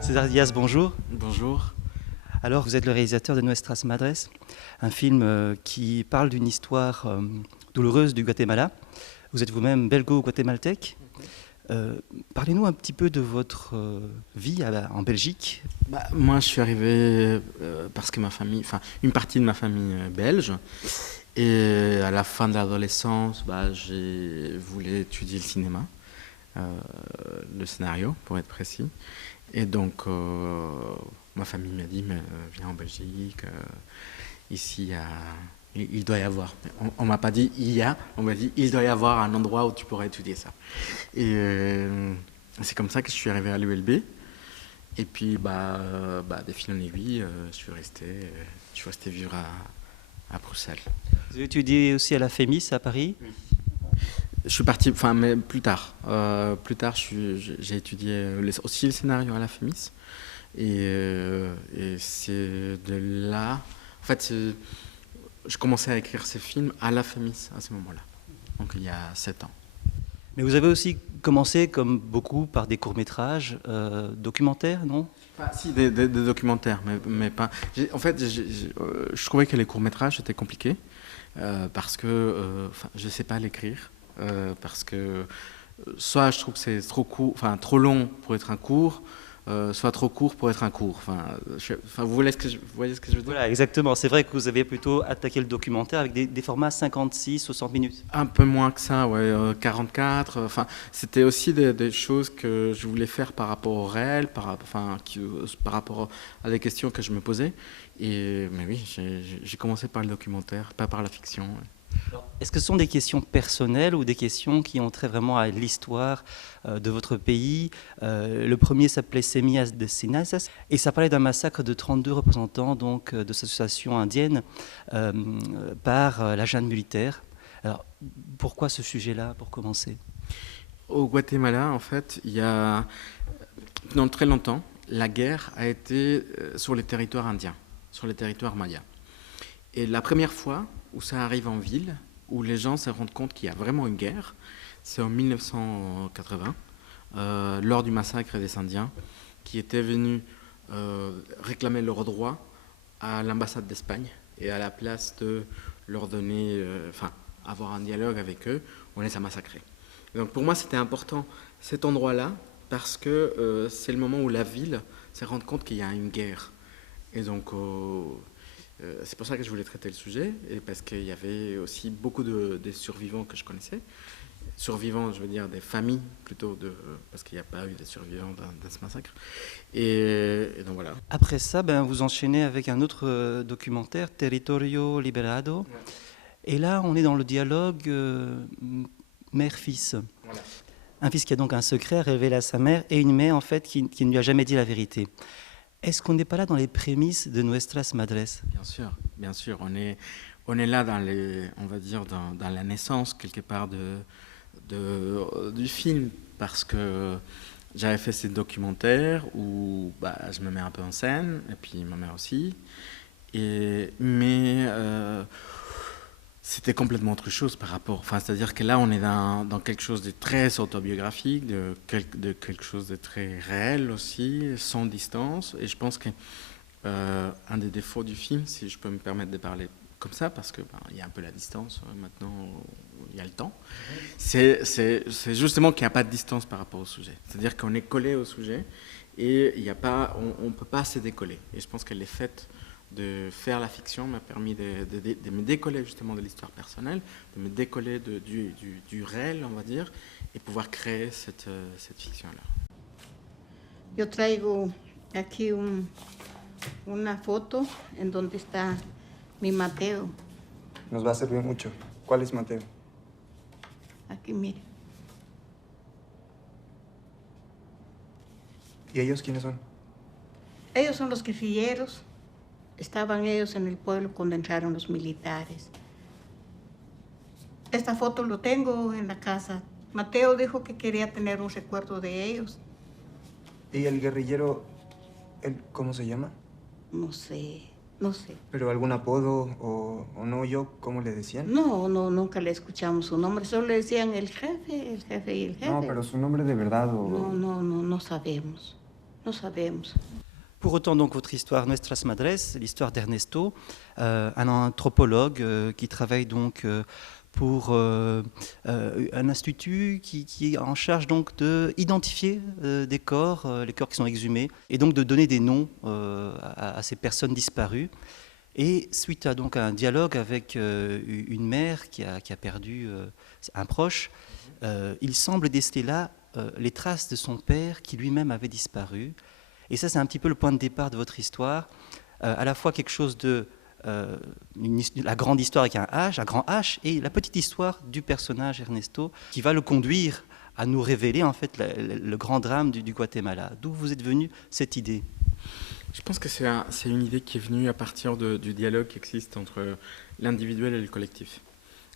César Diaz, bonjour. Bonjour. Alors, vous êtes le réalisateur de Nuestras Madres, un film qui parle d'une histoire douloureuse du Guatemala. Vous êtes vous-même belgo-guatémaltèque. Parlez-nous un petit peu de votre vie en Belgique. Moi, je suis arrivé parce que ma famille, enfin, une partie de ma famille est belge. Et à la fin de l'adolescence, j'ai voulu étudier le cinéma, le scénario, pour être précis. Et donc, ma famille m'a dit, mais, viens en Belgique, ici, il doit y avoir. On m'a pas dit il y a, on m'a dit il doit y avoir un endroit où tu pourrais étudier ça. Et c'est comme ça que je suis arrivé à l'ULB. Et puis, de fil en aiguille, je suis resté vivre à Bruxelles. Vous avez étudié aussi à la FEMIS à Paris? Oui. Je suis parti, mais plus tard. Plus tard, j'ai étudié aussi le scénario à la FEMIS. Et c'est de là. En fait, je commençais à écrire ces films à la FEMIS à ce moment-là. Donc il y a 7 ans. Mais vous avez aussi commencé, comme beaucoup, par des courts-métrages documentaires, non? Si, des documentaires, mais pas. En fait, je trouvais que les courts-métrages étaient compliqués parce que je ne sais pas l'écrire. Parce que soit je trouve que c'est trop long pour être un court, soit trop court pour être un court. Vous voyez ce que je veux dire? Voilà, exactement. C'est vrai que vous avez plutôt attaqué le documentaire avec des formats 56, 60 minutes. Un peu moins que ça, ouais, 44. C'était aussi des choses que je voulais faire par rapport au réel, par rapport à des questions que je me posais. Mais oui, j'ai commencé par le documentaire, pas par la fiction. Ouais. Est-ce que ce sont des questions personnelles ou des questions qui ont trait vraiment à l'histoire de votre pays? Le premier s'appelait Semillas de Sinazas et ça parlait d'un massacre de 32 représentants donc, de cette association indienne par la junte militaire. Alors, pourquoi ce sujet-là, pour commencer? Au Guatemala, en fait, il y a, pendant très longtemps, la guerre a été sur les territoires indiens, sur les territoires mayas. Et la première fois où ça arrive en ville, où les gens se rendent compte qu'il y a vraiment une guerre, c'est en 1980, lors du massacre des Indiens, qui étaient venus réclamer leurs droits à l'ambassade d'Espagne. Et à la place de leur donner, avoir un dialogue avec eux, on les a massacrés. Et donc pour moi, c'était important, cet endroit-là, parce que c'est le moment où la ville se rend compte qu'il y a une guerre. Et donc... c'est pour ça que je voulais traiter le sujet, et parce qu'il y avait aussi beaucoup de survivants que je connaissais. Survivants, je veux dire des familles plutôt, parce qu'il n'y a pas eu de survivants dans ce massacre. Et donc voilà. Après ça, vous enchaînez avec un autre documentaire, Territorio Liberado. Ouais. Et là, on est dans le dialogue mère-fils. Voilà. Un fils qui a donc un secret à révéler à sa mère, et une mère en fait qui ne lui a jamais dit la vérité. Est-ce qu'on n'est pas là dans les prémices de Nuestras Madres? Bien sûr. On est là on va dire dans la naissance quelque part du film, parce que j'avais fait ces documentaires où je me mets un peu en scène, et puis ma mère aussi. Mais c'était complètement autre chose par rapport. C'est-à-dire que là, on est dans quelque chose de très autobiographique, de quelque chose de très réel aussi, sans distance. Et je pense que un des défauts du film, si je peux me permettre de parler comme ça, parce que il y a un peu la distance maintenant, il y a le temps. C'est justement qu'il n'y a pas de distance par rapport au sujet. C'est-à-dire qu'on est collé au sujet et on ne peut pas se décoller. Et je pense que les faits de faire la fiction m'a permis de me décoller justement de l'histoire personnelle, de me décoller du réel, on va dire, et pouvoir créer cette fiction-là. Yo traigo aquí una foto en donde está mi Mateo. Nos va a servir mucho. ¿Cuál es Mateo? Aquí, mire. ¿Y ellos quiénes son? Ellos son los guerrilleros. Estaban ellos en el pueblo cuando entraron los militares. Esta foto lo tengo en la casa. Mateo dijo que quería tener un recuerdo de ellos. ¿Y el guerrillero, él cómo se llama? No sé. No sé. ¿Pero algún apodo o no yo, cómo le decían? No, no, nunca le escuchamos su nombre. Solo le decían el jefe y el jefe. No, pero su nombre de verdad o... No, no, no, no sabemos. No sabemos. Pour autant, donc, votre histoire, Nuestras Madres, l'histoire d'Ernesto, un anthropologue qui travaille donc pour un institut qui est en charge donc d'identifier des corps, les corps qui sont exhumés, et donc de donner des noms à ces personnes disparues. Et suite à donc un dialogue avec une mère qui a perdu un proche, il semble déceler là les traces de son père qui lui-même avait disparu. Et ça, c'est un petit peu le point de départ de votre histoire, à la fois quelque chose de la grande histoire avec un grand H, et la petite histoire du personnage Ernesto, qui va le conduire à nous révéler en fait le grand drame du Guatemala. D'où vous êtes venue cette idée? Je pense que c'est une idée qui est venue à partir du dialogue qui existe entre l'individuel et le collectif.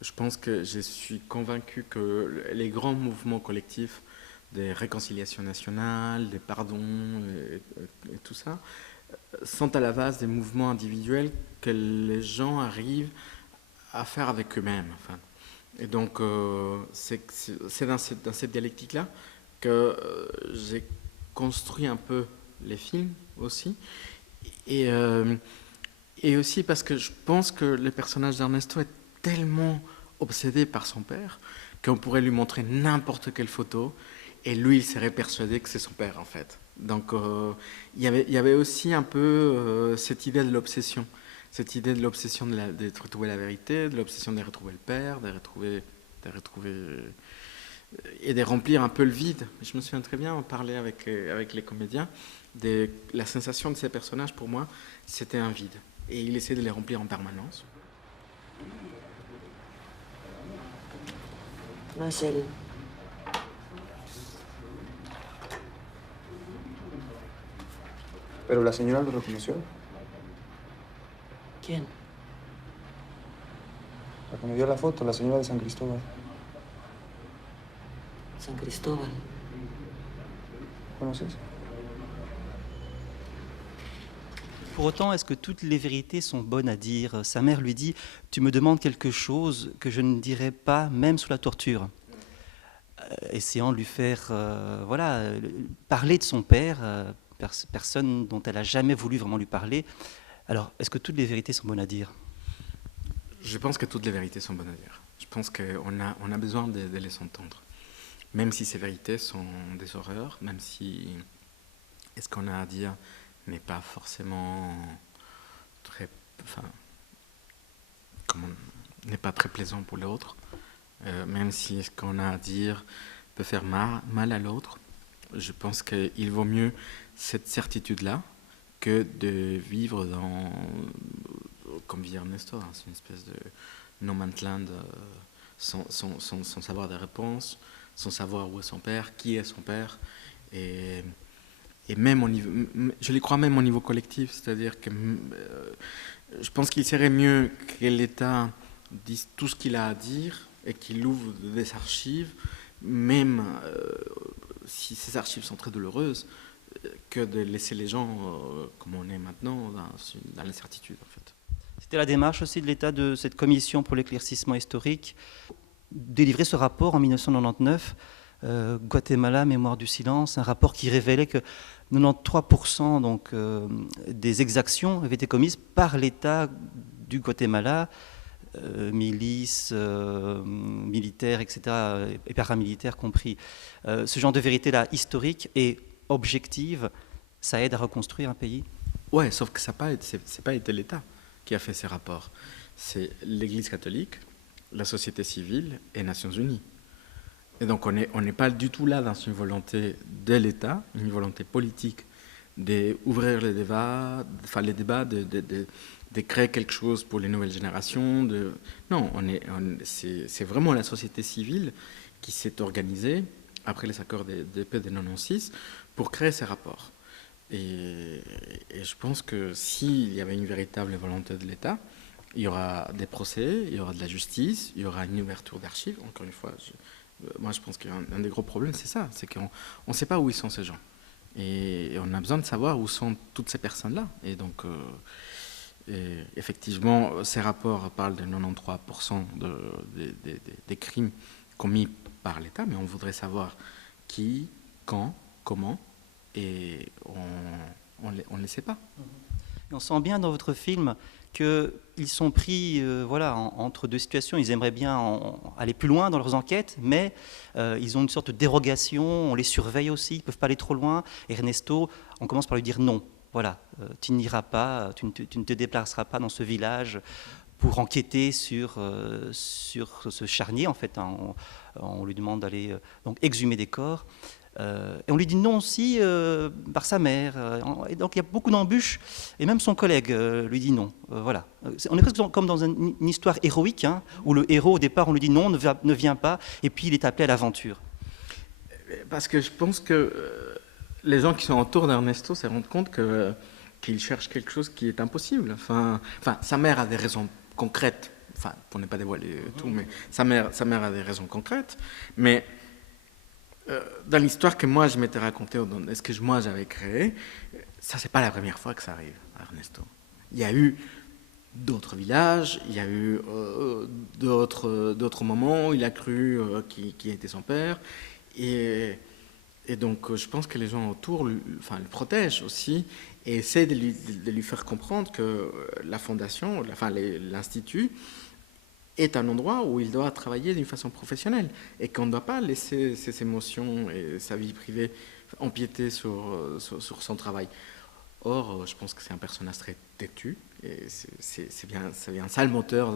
Je pense que je suis convaincu que les grands mouvements collectifs des réconciliations nationales, des pardons et tout ça, sont à la base des mouvements individuels que les gens arrivent à faire avec eux-mêmes. Enfin. Et donc, c'est dans cette dialectique-là que j'ai construit un peu les films aussi. Et aussi parce que je pense que le personnage d'Ernesto est tellement obsédé par son père qu'on pourrait lui montrer n'importe quelle photo et lui, il serait persuadé que c'est son père, en fait. Donc, il y avait aussi un peu cette idée de l'obsession. Cette idée de l'obsession de retrouver la vérité, de l'obsession de retrouver le père, de retrouver et de remplir un peu le vide. Je me souviens très bien, on parlait avec les comédiens, la sensation de ces personnages, pour moi, c'était un vide. Et il essayait de les remplir en permanence. Marcel. ¿Pero la señora lo reconoció? ¿Quién? La que me dio la foto, la señora de San Cristóbal. San Cristóbal. ¿Conoces? Pour autant, est-ce que toutes les vérités sont bonnes à dire? Sa mère lui dit « Tu me demandes quelque chose que je ne dirai pas, même sous la torture ». Essayant de lui faire parler de son père, personne dont elle n'a jamais voulu vraiment lui parler. Alors, est-ce que toutes les vérités sont bonnes à dire? Je pense que toutes les vérités sont bonnes à dire. Je pense qu'on a besoin de les entendre. Même si ces vérités sont des horreurs, même si ce qu'on a à dire n'est pas forcément n'est pas très plaisant pour l'autre, même si ce qu'on a à dire peut faire mal à l'autre, je pense qu'il vaut mieux cette certitude-là que de vivre comme vit Ernesto, dans une espèce de no man's land, sans savoir des réponses, sans savoir où est son père, qui est son père, et même je les crois même au niveau collectif, c'est-à-dire que je pense qu'il serait mieux que l'État dise tout ce qu'il a à dire et qu'il ouvre des archives, même si ces archives sont très douloureuses, que de laisser les gens comme on est maintenant dans l'incertitude, en fait. C'était la démarche aussi de l'État de cette commission pour l'éclaircissement historique, délivrer ce rapport en 1999, Guatemala, Mémoire du silence, un rapport qui révélait que 93% donc, des exactions avaient été commises par l'État du Guatemala, milices, militaires, etc., et paramilitaires compris. Ce genre de vérité-là, historique et objective, ça aide à reconstruire un pays? Ouais, sauf que c'est pas été l'État qui a fait ces rapports. C'est l'Église catholique, la société civile et les Nations Unies. Et donc on n'est pas du tout là dans une volonté de l'État, une volonté politique d'ouvrir les débats, de créer quelque chose pour les nouvelles générations. Non, c'est vraiment la société civile qui s'est organisée après les accords de paix de 1996 pour créer ces rapports. Et je pense que s'il y avait une véritable volonté de l'État, il y aura des procès, il y aura de la justice, il y aura une ouverture d'archives. Encore une fois, moi je pense qu'un des gros problèmes, c'est ça, c'est qu'on ne sait pas où ils sont ces gens. Et on a besoin de savoir où sont toutes ces personnes-là. Et donc, Et effectivement, ces rapports parlent de 93% des crimes commis par l'État, mais on voudrait savoir qui, quand, comment, et on ne les sait pas. Et on sent bien dans votre film qu'ils sont pris voilà, entre deux situations. Ils aimeraient bien aller plus loin dans leurs enquêtes, mais ils ont une sorte de dérogation, on les surveille aussi, ils ne peuvent pas aller trop loin. Et Ernesto, on commence par lui dire non. Voilà, tu n'iras pas, tu ne te déplaceras pas dans ce village pour enquêter sur ce charnier, en fait. Hein. On lui demande d'aller donc exhumer des corps. Et on lui dit non aussi par sa mère. Et donc il y a beaucoup d'embûches. Et même son collègue lui dit non. Voilà. On est presque comme dans une histoire héroïque, hein, où le héros, au départ, on lui dit non, ne viens pas. Et puis il est appelé à l'aventure. Parce que je pense que les gens qui sont autour d'Ernesto se rendent compte qu'il cherche quelque chose qui est impossible. Enfin, sa mère a des raisons concrètes. Enfin, pour ne pas dévoiler tout, mais sa mère a des raisons concrètes. Mais dans l'histoire que moi je m'étais racontée, dans ce que moi j'avais créé, ça c'est pas la première fois que ça arrive à Ernesto. Il y a eu d'autres villages, il y a eu d'autres moments où il a cru qui était son père, et donc je pense que les gens autour le protègent aussi et essaient de lui faire comprendre que la fondation, l'institut, est un endroit où il doit travailler d'une façon professionnelle et qu'on ne doit pas laisser ses émotions et sa vie privée empiéter sur son travail. Or, je pense que c'est un personnage très têtu et c'est bien ça le moteur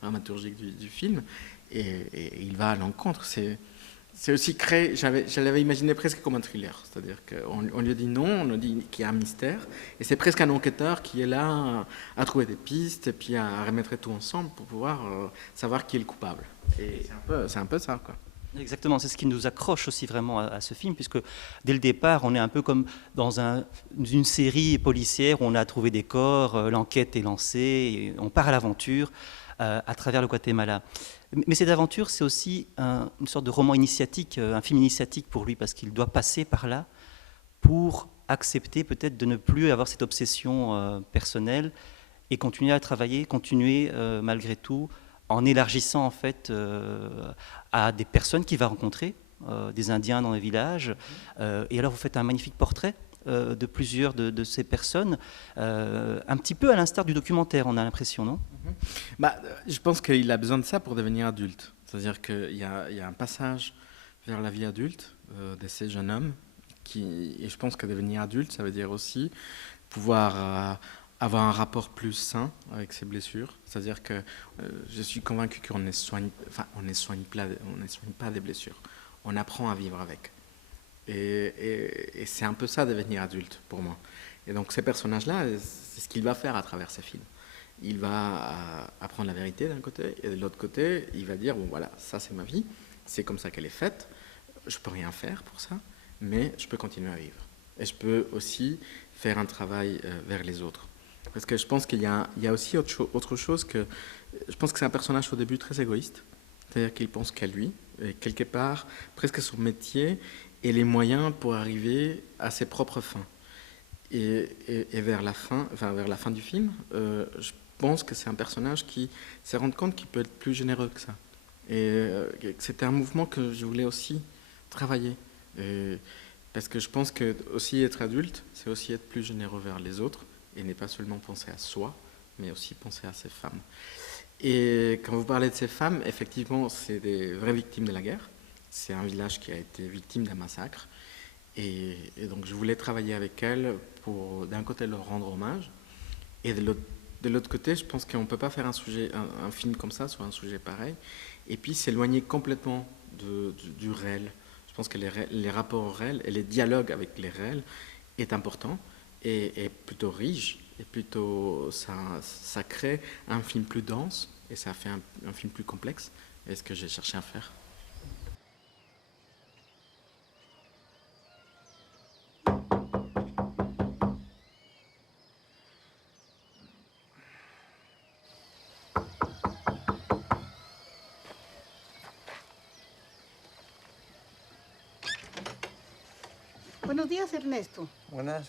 dramaturgique du film et il va à l'encontre. C'est aussi créé, je l'avais imaginé presque comme un thriller, c'est-à-dire qu'on lui dit non, on lui dit qu'il y a un mystère, et c'est presque un enquêteur qui est là à trouver des pistes et puis à remettre tout ensemble pour pouvoir savoir qui est le coupable. Et c'est un peu ça, quoi. Exactement, c'est ce qui nous accroche aussi vraiment à ce film, puisque dès le départ, on est un peu comme dans une série policière où on a trouvé des corps, l'enquête est lancée, et on part à l'aventure à travers le Guatemala. Mais cette aventure, c'est aussi une sorte de roman initiatique, un film initiatique pour lui, parce qu'il doit passer par là pour accepter peut-être de ne plus avoir cette obsession personnelle et continuer à travailler, continuer malgré tout, en élargissant en fait à des personnes qu'il va rencontrer, des Indiens dans les villages. Et alors vous faites un magnifique portrait de plusieurs de ces personnes, un petit peu à l'instar du documentaire, on a l'impression, non ? Je pense qu'il a besoin de ça pour devenir adulte. C'est-à-dire qu'il y a un passage vers la vie adulte de ces jeunes hommes, et je pense que devenir adulte, ça veut dire aussi pouvoir avoir un rapport plus sain avec ses blessures. C'est-à-dire que je suis convaincu qu'on ne soigne pas des blessures. On apprend à vivre avec. Et c'est un peu ça, devenir adulte, pour moi. Et donc ces personnages-là, c'est ce qu'il va faire à travers ces films. Il va apprendre la vérité d'un côté, et de l'autre côté, il va dire, bon voilà, ça c'est ma vie, c'est comme ça qu'elle est faite, je peux rien faire pour ça, mais je peux continuer à vivre. Et je peux aussi faire un travail vers les autres. Parce que je pense qu'il y a aussi autre chose que... Je pense que c'est un personnage au début très égoïste, c'est-à-dire qu'il pense qu'à lui, et quelque part, presque son métier et les moyens pour arriver à ses propres fins. Et vers la fin du film, je pense que c'est un personnage qui se rend compte qu'il peut être plus généreux que ça. Et c'était un mouvement que je voulais aussi travailler. Parce que je pense que aussi être adulte, c'est aussi être plus généreux vers les autres et n'est pas seulement penser à soi, mais aussi penser à ces femmes. Et quand vous parlez de ces femmes, effectivement, c'est des vraies victimes de la guerre. C'est un village qui a été victime d'un massacre. Et donc je voulais travailler avec elles pour d'un côté leur rendre hommage et de l'autre côté je pense qu'on ne peut pas faire un film comme ça sur un sujet pareil et puis s'éloigner complètement du réel. Je pense que les rapports au réel et les dialogues avec les réels est important et plutôt riche et plutôt ça crée un film plus dense et ça fait un film plus complexe et c'est ce que j'ai cherché à faire. Buenos días, Ernesto. Buenas.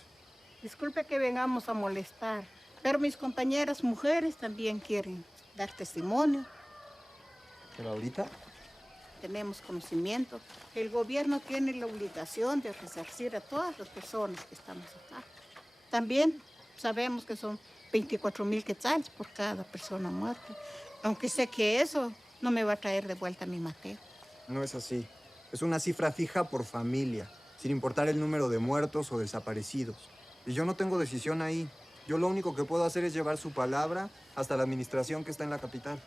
Disculpe que vengamos a molestar. Pero mis compañeras mujeres también quieren dar testimonio. ¿Pero ahorita? Tenemos conocimiento. El gobierno tiene la obligación de resarcir a todas las personas que estamos acá. También sabemos que son 24,000 quetzales por cada persona muerta. Aunque sé que eso no me va a traer de vuelta mi Mateo. No es así. Es una cifra fija por familia, sin importar el número de muertos o desaparecidos. Y yo no tengo decisión ahí. Yo lo único que puedo hacer es llevar su palabra hasta la administración que está en la capital.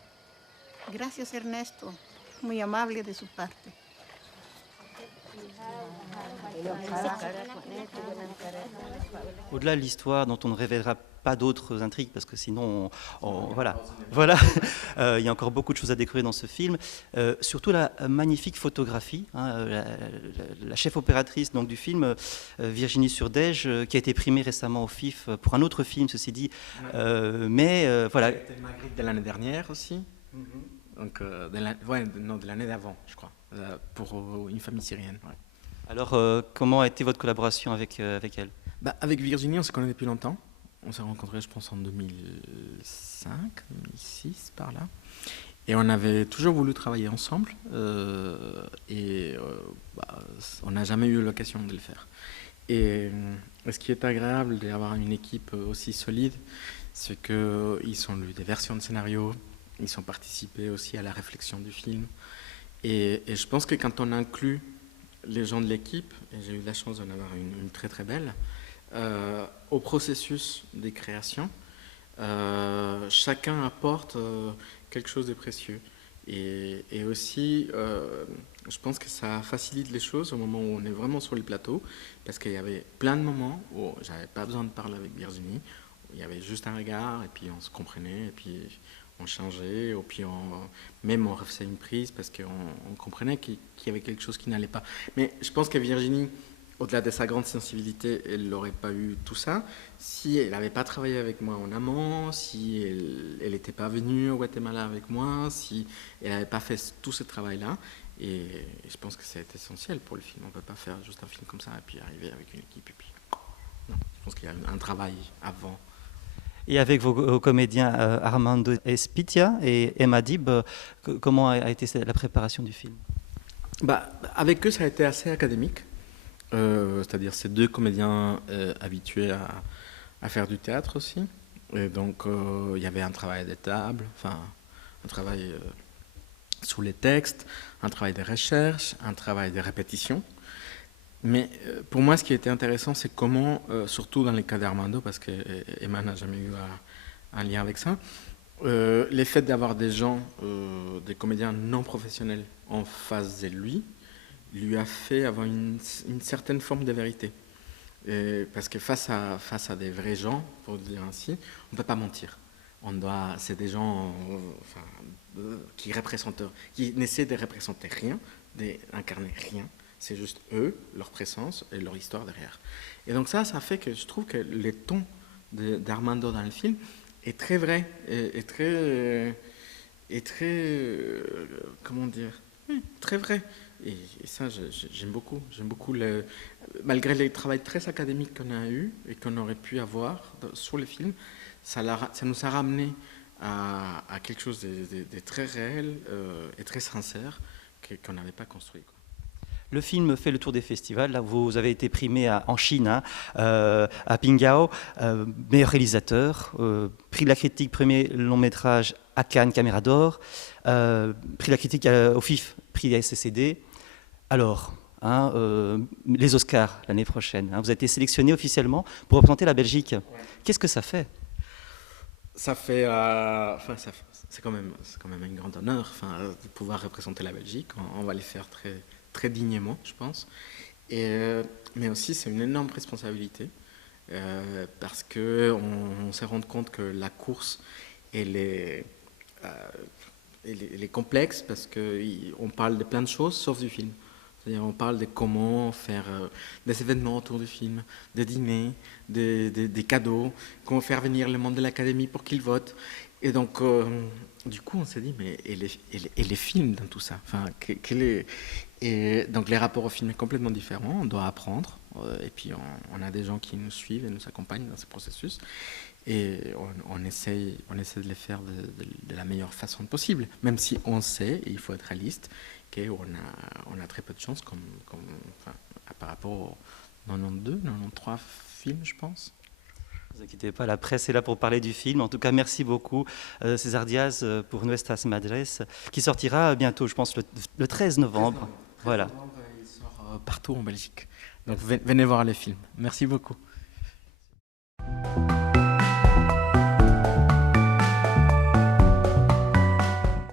Gracias, Ernesto. Muy amable de su parte. Au-delà de l'histoire dont on ne révélera pas d'autres intrigues, parce que sinon, voilà, voilà. Il y a encore beaucoup de choses à découvrir dans ce film. Surtout la magnifique photographie, hein, la chef opératrice donc, du film, Virginie Surdège, qui a été primée récemment au FIF pour un autre film, ceci dit. Mais voilà. C'était le Magritte de l'année dernière aussi. Donc, de l'année d'avant, je crois, pour Une famille syrienne. Ouais. Alors, comment a été votre collaboration avec elle? Avec Virginie, on se connaît depuis longtemps. On s'est rencontrés, je pense, en 2005, 2006, par là. Et on avait toujours voulu travailler ensemble. On n'a jamais eu l'occasion de le faire. Et ce qui est agréable d'avoir une équipe aussi solide, c'est qu'ils ont lu des versions de scénario, ils ont participé aussi à la réflexion du film. Et je pense que quand on inclut les gens de l'équipe, et j'ai eu la chance d'en avoir une très très belle, au processus des créations, chacun apporte quelque chose de précieux. Et aussi, je pense que ça facilite les choses au moment où on est vraiment sur le plateau, parce qu'il y avait plein de moments où j'avais pas besoin de parler avec Virginie, où il y avait juste un regard, et puis on se comprenait, et puis on changeait, et puis même on refaisait une prise, parce qu'on comprenait qu'il y avait quelque chose qui n'allait pas. Mais je pense que Virginie, au-delà de sa grande sensibilité, elle n'aurait pas eu tout ça si elle n'avait pas travaillé avec moi en amont, si elle n'était pas venue au Guatemala avec moi, si elle n'avait pas fait tout ce travail-là. Et je pense que c'est essentiel pour le film. On ne peut pas faire juste un film comme ça et puis arriver avec une équipe. Et puis... Non, je pense qu'il y a un travail avant. Et avec vos comédiens Armando Espitia et Emma Dib, comment a été la préparation du film? Avec eux, ça a été assez académique. C'est-à-dire ces deux comédiens habitués à faire du théâtre aussi. Et donc, il y avait un travail de table, enfin, un travail sur les textes, un travail de recherche, un travail de répétition. Mais pour moi, ce qui était intéressant, c'est comment, surtout dans le cas d'Armando, parce qu'Emma n'a jamais eu un lien avec ça, le fait d'avoir des gens, des comédiens non professionnels en face de lui a fait avoir une certaine forme de vérité. Parce que face à des vrais gens, pour dire ainsi, on ne peut pas mentir. C'est des gens qui n'essaient de représenter rien, d'incarner rien. C'est juste eux, leur présence et leur histoire derrière. Et donc ça fait que je trouve que le ton d'Armando dans le film est très vrai, est très comment dire, très vrai. Et ça, j'aime beaucoup. J'aime beaucoup, malgré le travail très académique qu'on a eu et qu'on aurait pu avoir sur le film, ça nous a ramené à quelque chose de très réel et très sincère qu'on n'avait pas construit, quoi. Le film fait le tour des festivals. Là, vous avez été primé en Chine, à Pingao, meilleur réalisateur, prix de la critique, premier long métrage à Cannes, Caméra d'Or, prix de la critique au FIF, prix de la SCCD. Alors, les Oscars l'année prochaine, vous avez été sélectionné officiellement pour représenter la Belgique. Ouais. Qu'est-ce que ça fait? Ça fait, c'est quand même un grand honneur, de pouvoir représenter la Belgique. On va le faire très, très dignement, je pense. Mais aussi, c'est une énorme responsabilité parce qu'on s'est rendu compte que la course, elle est complexe parce qu'on parle de plein de choses sauf du film. C'est-à-dire on parle de comment faire des événements autour du film, des dîners, des cadeaux, comment faire venir le monde de l'académie pour qu'ils votent. Et donc, du coup, on s'est dit, mais et les films dans tout ça, et donc les rapports au film sont complètement différents, on doit apprendre, et puis on a des gens qui nous suivent et nous accompagnent dans ce processus. Et on essaie de les faire de la meilleure façon possible, même si on sait, et il faut être réaliste, qu'on a très peu de chance par rapport aux 93 films, je pense. Ne vous inquiétez pas, la presse est là pour parler du film. En tout cas, merci beaucoup, César Diaz, pour Nuestras Madres, qui sortira bientôt, je pense, le 13 novembre. Voilà. Il sort partout en Belgique. Donc venez voir les films. Merci beaucoup.